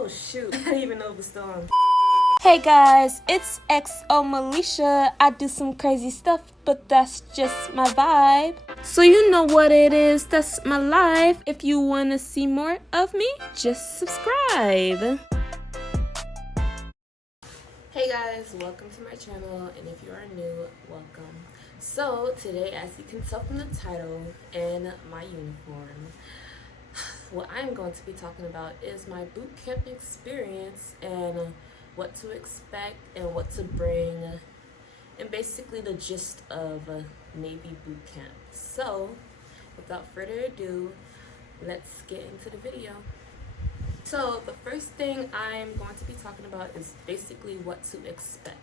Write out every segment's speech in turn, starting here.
Oh shoot, I didn't even know it was still on. Hey guys, it's XO Militia. I do some crazy stuff, but that's just my vibe. So you know what it is, that's my life. If you want to see more of me, just subscribe. Hey guys, welcome to my channel, and if you are new, welcome. So today, as you can tell from the title and my uniform, what I'm going to be talking about is my boot camp experience and what to expect and what to bring, and basically the gist of Navy boot camp. So without further ado, let's get into the video. So the first thing I'm going to be talking about is basically what to expect.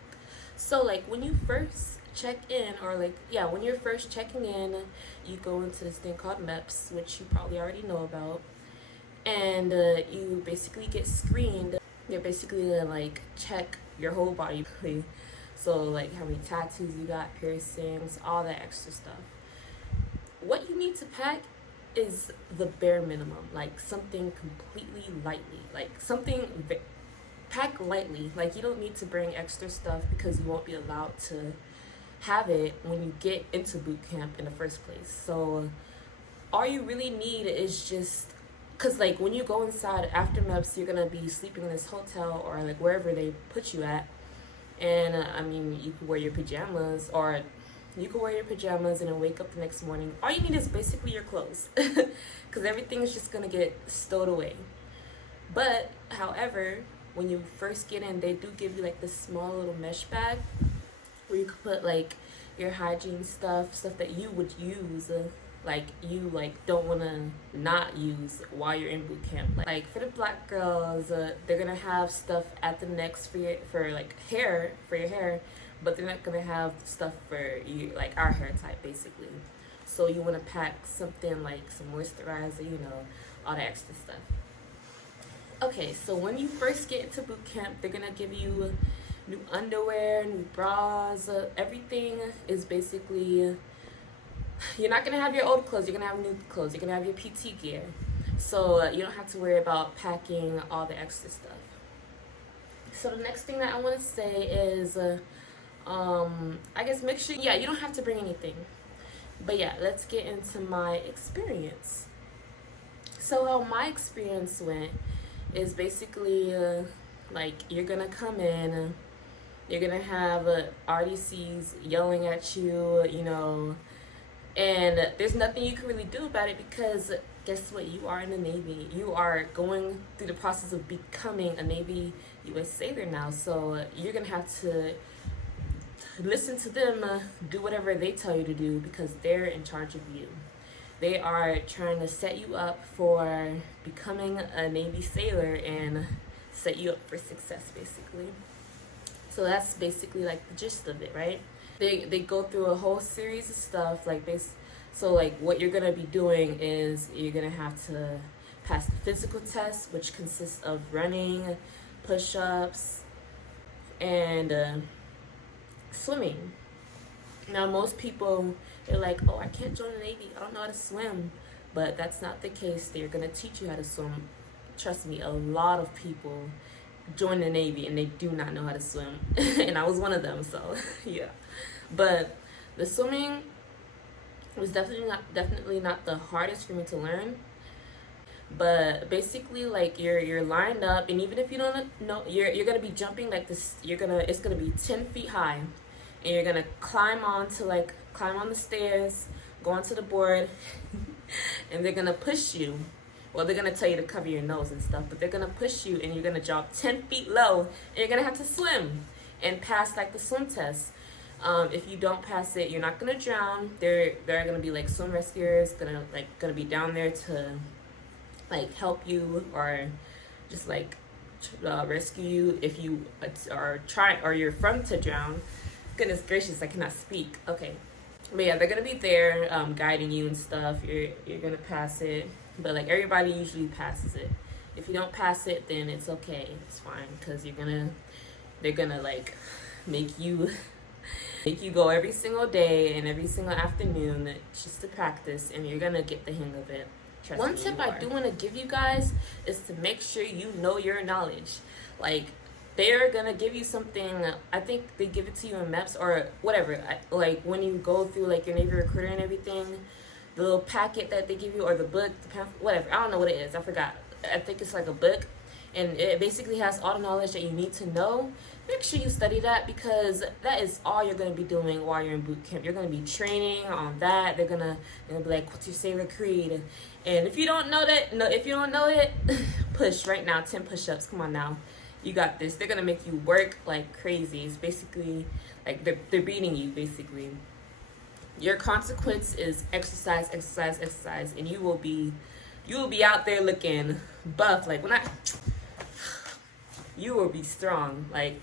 So like when you first check in, or when you're first checking in, you go into this thing called MEPS, which you probably already know about, and you basically get screened. They're basically gonna like check your whole body, so like how many tattoos you got, piercings, all that extra stuff. What you need to pack is the bare minimum, like something completely lightly, pack lightly. Like you don't need to bring extra stuff because you won't be allowed to have it when you get into boot camp in the first place. So all you really need is just, because like when you go inside after MEPS, you're gonna be sleeping in this hotel or like wherever they put you at, and I mean, you can wear your pajamas, or you can wear your pajamas and then wake up the next morning. All you need is basically your clothes, because everything is just gonna get stowed away. But however, when you first get in, they do give you like this small little mesh bag where you can put like your hygiene stuff that you would use, don't want to not use while you're in boot camp. Like for the black girls, they're gonna have stuff at the necks for your hair, but they're not gonna have stuff for you, like our hair type basically. So you want to pack something like some moisturizer, all the extra stuff. Okay, so when you first get into boot camp, they're gonna give you new underwear, new bras. Everything is basically, you're not gonna have your old clothes, you're gonna have new clothes, you're gonna have your PT gear. So you don't have to worry about packing all the extra stuff. So the next thing that I want to say is, I guess make sure, you don't have to bring anything. But yeah, let's get into my experience. So how my experience went is basically, like you're gonna come in, you're gonna have RDCs yelling at you, and there's nothing you can really do about it, because guess what? You are in the Navy. You are going through the process of becoming a Navy U.S. sailor now. So you're going to have to listen to them, do whatever they tell you to do, because they're in charge of you. They are trying to set you up for becoming a Navy sailor and set you up for success, basically. So that's basically like the gist of it, right? They go through a whole series of stuff, so like what you're gonna be doing is you're gonna have to pass the physical test, which consists of running, push-ups, and swimming. Now most people, they're like, oh, I can't join the Navy, I don't know how to swim. But that's not the case. They're gonna teach you how to swim. Trust me, a lot of people join the Navy and they do not know how to swim. And I was one of them, so yeah. But the swimming was definitely not the hardest for me to learn. But basically, like you're lined up, and even if you don't know, you're gonna be jumping like this. It's gonna be 10 feet high, and you're gonna climb on the stairs, go onto the board, and they're gonna push you. Well, they're gonna tell you to cover your nose and stuff, but they're gonna push you, and you're gonna drop 10 feet low, and you're gonna have to swim and pass like the swim test. If you don't pass it, you're not gonna drown. There are gonna be like swim rescuers gonna be down there to like help you, or just like rescue you if you are trying, or you're from to drown. Goodness gracious, I cannot speak. Okay, but yeah, they're gonna be there guiding you and stuff. You're gonna pass it, but like everybody usually passes it. If you don't pass it, then it's okay, it's fine, because they're gonna like make you go every single day and every single afternoon just to practice, and you're gonna get the hang of it. One tip I do want to give you guys is to make sure you know your knowledge. Like, they're gonna give you something. I think they give it to you in MEPS or whatever. Like when you go through like your Navy recruiter and everything, the little packet that they give you, or the book, the pamphlet, whatever. I don't know what it is. I forgot. I think it's like a book, and it basically has all the knowledge that you need to know. Make sure you study that, because that is all you're gonna be doing while you're in boot camp. You're gonna be training on that. They're gonna be like, "What's your sailor creed?" And if you don't know that, if you don't know it, push right now. 10 push-ups. Come on now. You got this. They're gonna make you work like crazy. It's basically like they're beating you basically. Your consequence is exercise, exercise, exercise, and you will be out there looking buff. Like you will be strong. Like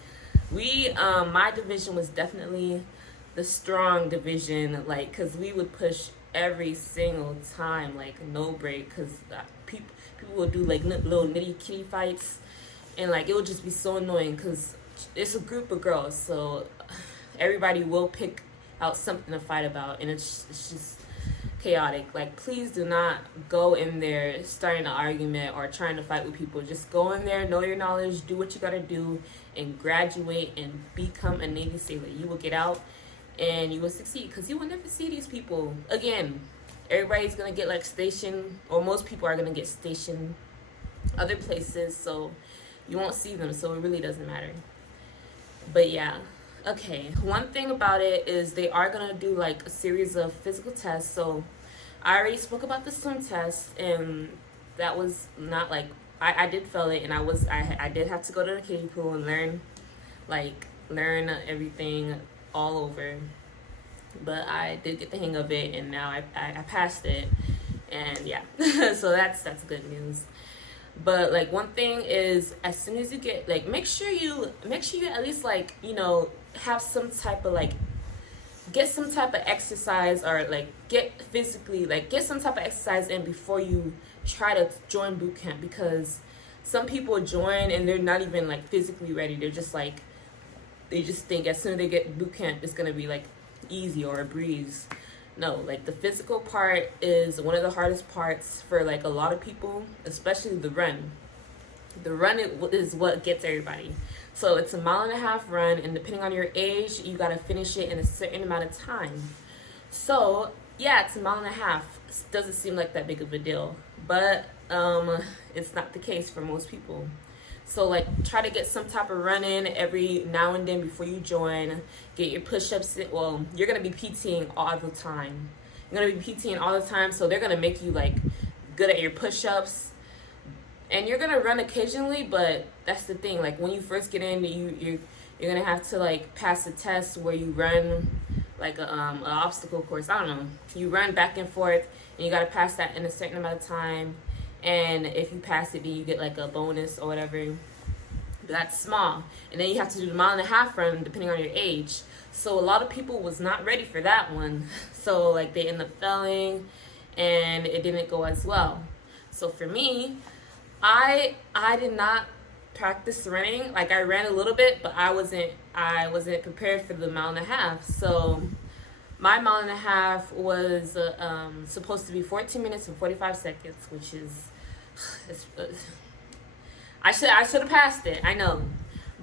my division was definitely the strong division. Like, cause we would push every single time, like no break. Cause people would do like little nitty kitty fights. And like it would just be so annoying, because it's a group of girls, so everybody will pick out something to fight about, and it's just chaotic. Like, please do not go in there starting an argument or trying to fight with people. Just go in there, know your knowledge, do what you gotta do, and graduate and become a Navy sailor. You will get out and you will succeed, because you will never see these people again. Everybody's gonna get like stationed, or most people are gonna get stationed other places, so you won't see them, so it really doesn't matter. But yeah, okay, one thing about it is they are gonna do like a series of physical tests. So I already spoke about the swim test, and that was not like, I did fail it, and I did have to go to the kiddie pool and learn everything all over. But I did get the hang of it, and now I passed it, and yeah. So that's good news. But like one thing is, as soon as you get like, make sure you at least like, have some type of like, get some type of exercise, or like get some type of exercise in before you try to join boot camp. Because some people join and they're not even like physically ready. They're just like, they just think as soon as they get boot camp it's gonna be like easy or a breeze. No, like the physical part is one of the hardest parts for like a lot of people, especially the run. The run is what gets everybody. So it's a 1.5 mile run, and depending on your age, you gotta finish it in a certain amount of time. So yeah, it's a 1.5 miles. It doesn't seem like that big of a deal, but it's not the case for most people. So like try to get some type of run in every now and then before you join. Get your push-ups in. Well, you're gonna be PTing all the time. You're gonna be PTing all the time, so they're gonna make you like good at your push-ups. And you're gonna run occasionally, but that's the thing. Like when you first get in, you're gonna have to like pass a test where you run like an obstacle course. I don't know. You run back and forth, and you gotta pass that in a certain amount of time. And if you pass it, then you get like a bonus or whatever. That's small. And then you have to do the 1.5 mile run depending on your age. So a lot of people was not ready for that one. So like they end up failing, and it didn't go as well. So for me, I did not practice running. Like I ran a little bit, but I wasn't prepared for the 1.5 miles. So my 1.5 miles was supposed to be 14 minutes and 45 seconds, which is I should have passed it, I know,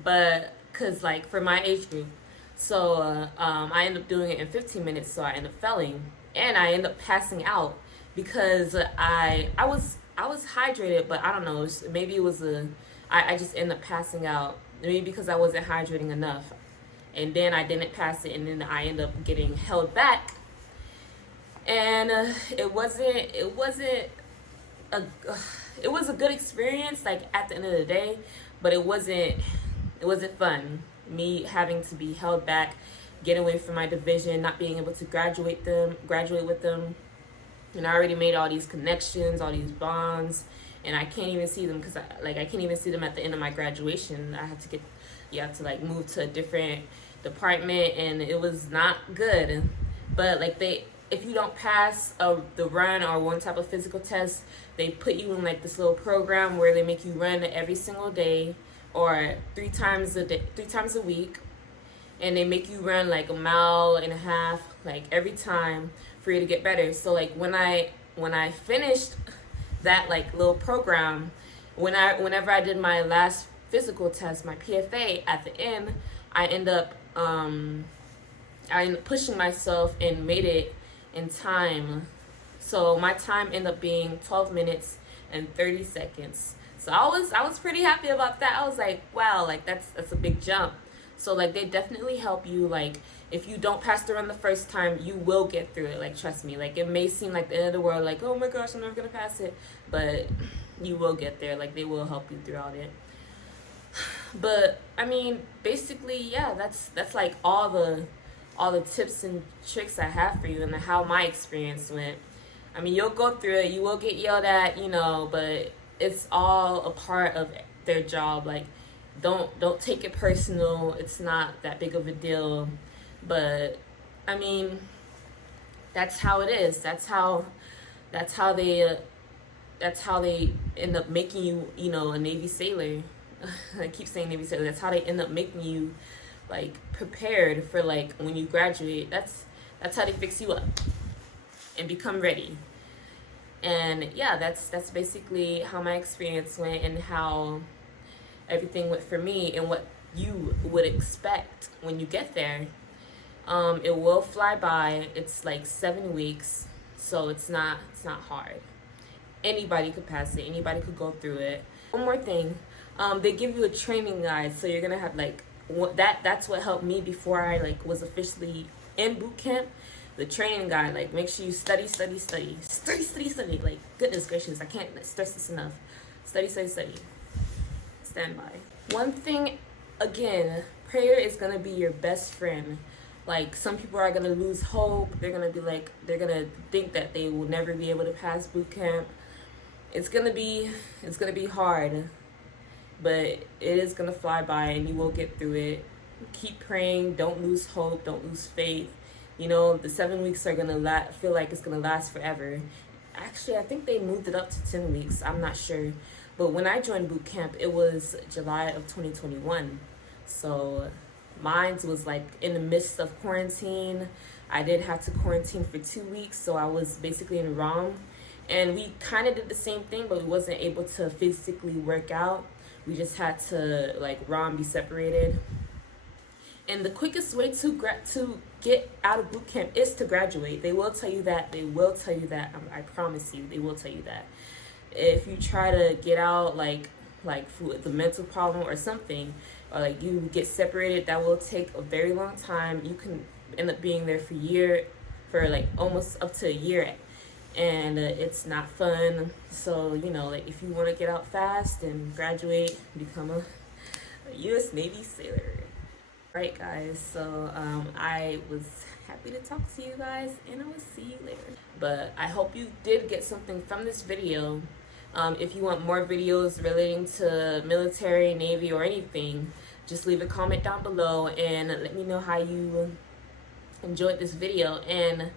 but cause like for my age group. So I ended up doing it in 15 minutes, so I ended up failing, and I ended up passing out because I was hydrated, but I don't know, maybe it was I just ended up passing out, maybe because I wasn't hydrating enough, and then I didn't pass it, and then I ended up getting held back, and it was a good experience, like at the end of the day, but it wasn't fun. Me having to be held back, getting away from my division, not being able to graduate with them, and I already made all these connections, all these bonds, and I can't even see them because I can't even see them at the end of my graduation. I had to like move to a different department, and it was not good. But like if you don't pass the run or one type of physical test, they put you in like this little program where they make you run every single day, or 3 times a week, and they make you run like 1.5 miles like every time for you to get better. So like when I finished that like little program, whenever I did my last physical test, my PFA, at the end, I ended up pushing myself and made it in time. So my time ended up being 12 minutes and 30 seconds. So I was pretty happy about that. I was like, wow, like that's a big jump. So like they definitely help you. Like if you don't pass the run the first time, you will get through it. Like trust me. Like it may seem like the end of the world, like, oh my gosh, I'm never gonna pass it, but you will get there. Like they will help you throughout it. But I mean, basically, yeah, that's like all the tips and tricks I have for you and how my experience went. I mean, you'll go through it, you will get yelled at, you know, but it's all a part of their job. Like don't take it personal. It's not that big of a deal. But I mean, that's how it is. That's how they end up making you, you know, a Navy sailor. I keep saying Navy sailor. That's how they end up making you like prepared for like when you graduate. That's how they fix you up and become ready. And yeah, that's basically how my experience went and how everything went for me and what you would expect when you get there. It will fly by. It's like 7 weeks, so it's not hard. Anybody could pass it. Anybody could go through it. One more thing, they give you a training guide, so you're gonna have like that's what helped me before I like was officially in boot camp. The training guide, like make sure you study. Like goodness gracious, I can't stress this enough. Study. Stand by. One thing, again, prayer is gonna be your best friend. Like some people are gonna lose hope. They're gonna think that they will never be able to pass boot camp. It's gonna be hard, but it is gonna fly by and you will get through it. Keep praying. Don't lose hope. Don't lose faith. You know, the 7 weeks are gonna feel like it's gonna last forever. Actually, I think they moved it up to 10 weeks. I'm not sure. But when I joined boot camp, it was July of 2021. So mine was like in the midst of quarantine. I did have to quarantine for 2 weeks, so I was basically in ROM. And we kind of did the same thing, but we wasn't able to physically work out. We just had to like ROM be separated. And the quickest way to get out of boot camp is to graduate. They will tell you that. I promise you, they will tell you that. If you try to get out like with a mental problem or something, or like you get separated, that will take a very long time. You can end up being there for like almost up to a year, and it's not fun. So you know, like if you want to get out fast and graduate, become a U.S. Navy sailor. Right, guys, so I was happy to talk to you guys, and I will see you later. But I hope you did get something from this video. If you want more videos relating to military, Navy, or anything, just leave a comment down below and let me know how you enjoyed this video. And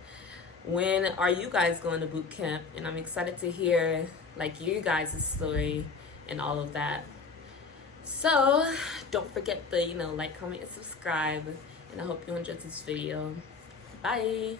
when are you guys going to boot camp? And I'm excited to hear like your guys' story and all of that. So don't forget to like, comment, and subscribe, and I hope you enjoyed this video. Bye.